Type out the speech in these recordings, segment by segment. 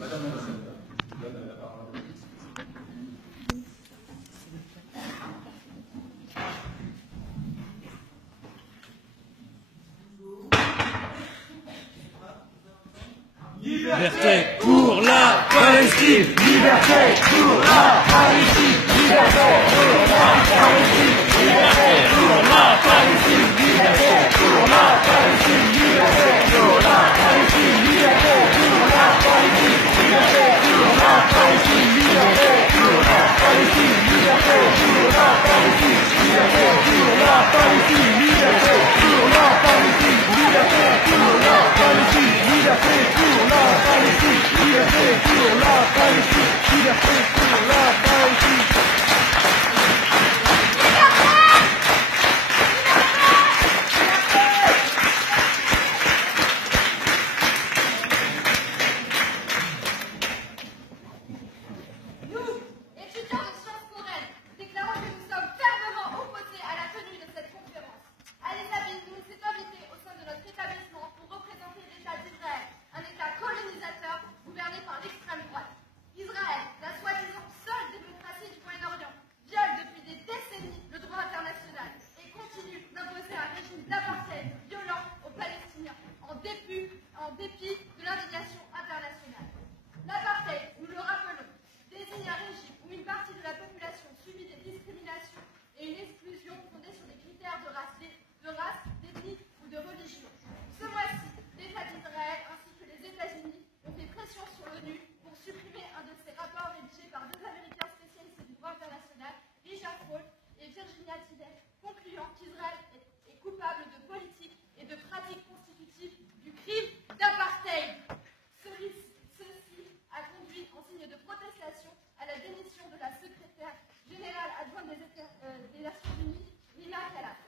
Madame la sénatrice, je donne la parole. Liberté pour la Palestine, liberté pour la Palestine, liberté pour la Palestine, liberté pour la Palestine, liberté pour la Palestine, liberté pour la Palestine, liberté pour la Palestine, liberté pour la Palestine, liberté pour la Palestine, liberté pour la Palestine, liberté pour la Palestine, liberté pour la Palestine, liberté pour la Palestine, liberté pour la Palestine, liberté pour la Palestine, liberté pour la Palestine. Nous, étudiants de Sciences Po Rennes, déclarons que nous sommes fermement opposés à la tenue de cette conférence. Elisabeth nous s'est invitée au sein de notre établissement pour représenter l'État d'Israël, un État colonisateur gouverné par l'extrême droite. Israël, la soi-disant seule démocratie du Moyen-Orient, viole depuis des décennies le droit international et continue d'imposer un régime d'apartheid violent aux Palestiniens, en dépit de l'indignation internationale. L'apartheid, nous le rappelons, désigne un régime où une partie de la population subit des discriminations et une exclusion fondée sur des critères de race, d'ethnie ou de religion. Ce mois-ci, l'État d'Israël ainsi que les États-Unis ont fait pression sur l'ONU pour supprimer un de ces rapports rédigés par deux Américains spécialistes du droit international, Richard Paul et Virginia Tidey, concluant qu'Israël est coupable de politique et de pratiques constitutives du crime d'apartheid. Ceci a conduit en signe de protestation à la démission de la secrétaire générale adjointe des Nations Unies, Lina Khalaf.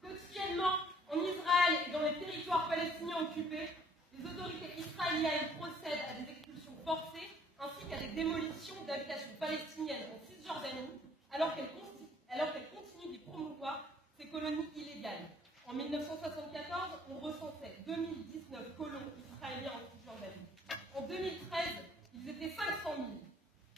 Quotidiennement, en Israël et dans les territoires palestiniens occupés, les autorités israéliennes procèdent à des expulsions forcées ainsi qu'à des démolitions d'habitations palestiniennes en Cisjordanie, alors qu'elles continuent d'y promouvoir ces colonies illégales. En 1974, on recensait 2019 colons israéliens en Cisjordanie. En 2013, ils étaient 500 000.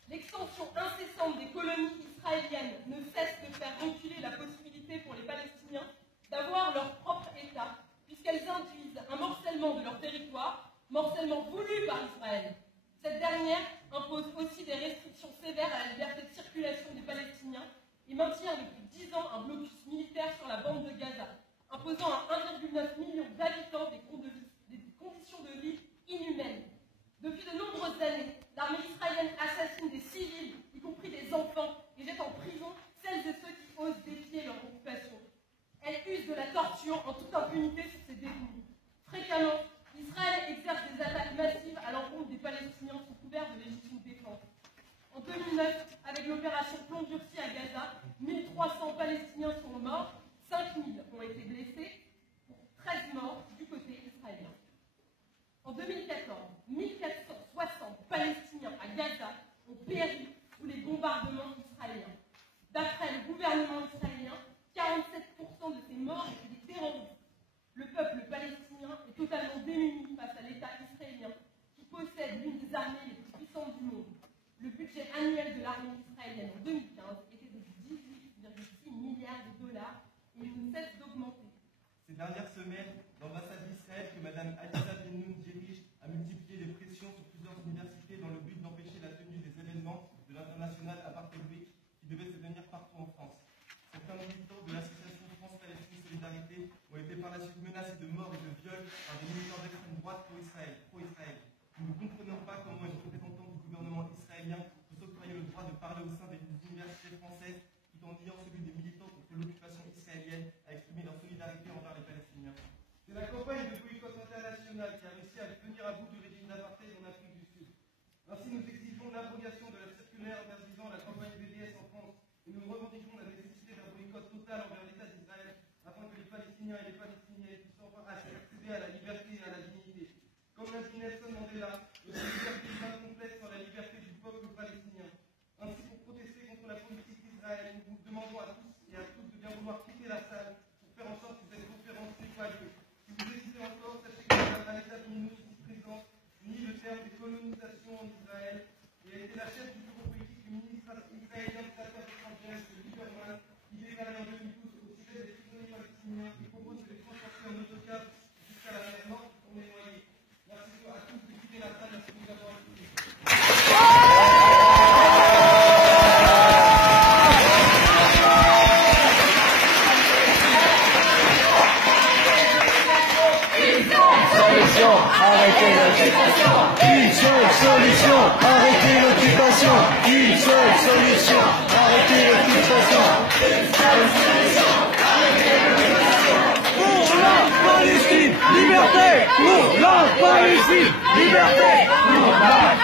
L'extension incessante des colonies israéliennes ne cesse de faire reculer la possibilité pour les Palestiniens d'avoir leur propre État, puisqu'elles induisent un morcellement de leur territoire, morcellement voulu par Israël. Cette dernière impose aussi des restrictions sévères à la liberté de circulation des Palestiniens et maintient depuis 10 ans un blocus militaire sur la bande de Gaza, imposant à 1,9 million d'habitants des conditions de vie inhumaines. Depuis de nombreuses années, l'armée israélienne assassine des civils, y compris des enfants, et jette en prison celles et ceux qui osent défier leur occupation. Elle use de la torture en toute impunité sur ses détenus. Fréquemment, Israël exerce des attaques massives à l'encontre des Palestiniens sous couvert de légitime défense. En 2009, avec l'opération Plomb durci à Gaza, 1300 Palestiniens sont morts, 5000 ont été blessés, pour 13 morts du côté israélien. En 2014, 1460 Palestiniens à Gaza ont péri sous les bombardements israéliens. D'après le gouvernement israélien, 47% de ces morts étaient des terroristes. Le peuple palestinien est totalement démuni face à l'État israélien, qui possède l'une des armées les plus puissantes du monde. Le budget annuel de l'armée israélienne en 2015 était de 18,6 milliards de dollars et il ne cesse d'augmenter. Ces dernières semaines, l'ambassade d'Israël que Mme Aliza Ben-Noun dirige a multiplié les pressions sur plusieurs universités dans le but d'empêcher la tenue des événements de l'International Apartheid Week qui devaient se tenir partout en France. Certains militants de l'association France-Palestine Solidarité ont été par la suite menacés de mort et de viol par des militants d'extrême droite pro-Israël. Nous ne comprenons pas comment une représentante du gouvernement israélien peut s'octroyer le droit de parler au sein des universités solution, arrêter l'occupation. Une seule solution, arrêter l'occupation. Pour la Palestine, liberté. Pour la Palestine, liberté. Pour la